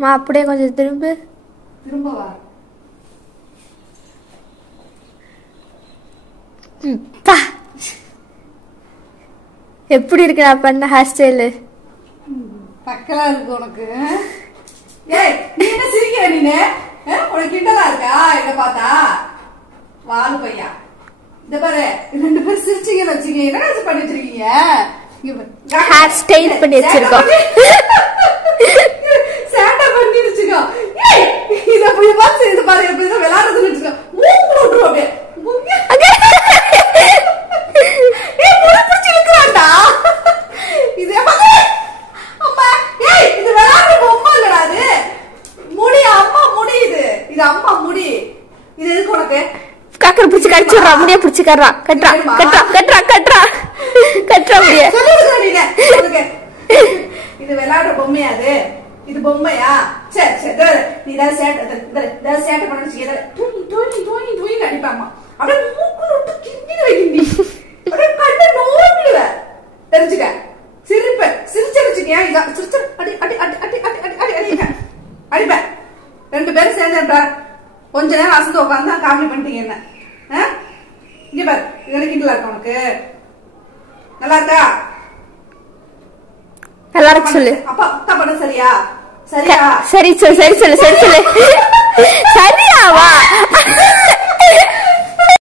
மா அப்படியே கொஞ்சம் திரும்பவா எப்படி இருக்கு நான் பண்ண ஹேர் ஸ்டைலு? பக்கலா இருக்கு உனக்கு. ஏய் நீ என்ன சிரிக்கிற நீனு? உனக்கு கிண்டலா இருக்கா இத பார்த்தா? வாலு பையா இந்த பாரு, ரெண்டு பேரும் சிரிச்சீங்கன்னு வச்சுக்கீங்க. என்ன பண்ணி வச்சிருக்கீங்க? ஹேர் ஸ்டைல் பண்ணி வச்சிருக்கோம். சேட்டை பண்ணிருச்சுக்கோ. ஏய் இத போய் பாத்து இது பாரு எப்படி விளையாடுறதுன்னு வச்சுக்கோ. மூக்கு விட்டுரு அப்படியே. ஏய் முடி பிடிச்சி இழுக்குறான்டா. இதே பாரு. அம்மா ஏய் இது விளையாடுற பொம்மை இல்லடா அது. முடி அம்மா முடி இது. இது அம்மா முடி. இது எதுக்கு உனக்கு? காக்கற பிடிச்சு கடிச்சுறா, முடிய பிடிச்சு கறறா. கட்டறா கட்டறா கட்டறா கட்டறா கட்டறா முடிய. சொல்லுங்க நீங்க. உனக்கு இது விளையாடுற பொம்மையா அது? இது பொம்மையா? சரி சரி நீ தான் சேட்டை பண்ணி தூங்கி அடிப்பாமா. அப்படியே மூக்குல விட்டு கிண்டிடு வைக்கிண்டி. அப்படியே கண்ணை நோண்டிடுவ. தெரிஞ்சுக்க. சிரிச்சிருச்சுக்கியா இதா சிரிச்சு அடி அடி அடி அடி அடி அடி அடி அடிப்பேன் அடிப்பேன். ரெண்டு பேரும் சேர்ந்துட்டா கொஞ்ச நேரம் அசந்து உட்காந்து காமெடி பண்ணிட்டீங்க என்ன? இங்க பாரு இது கிண்டலா இருக்கா உனக்கு? நல்லா இருக்கா? நல்லா இருக்கு சொல்லு. அப்பா அக்கா பண்ண சரியா? சரியா? சரி சொல்லு சரி சொல்லு சரி சொல்லு. சரியாவா?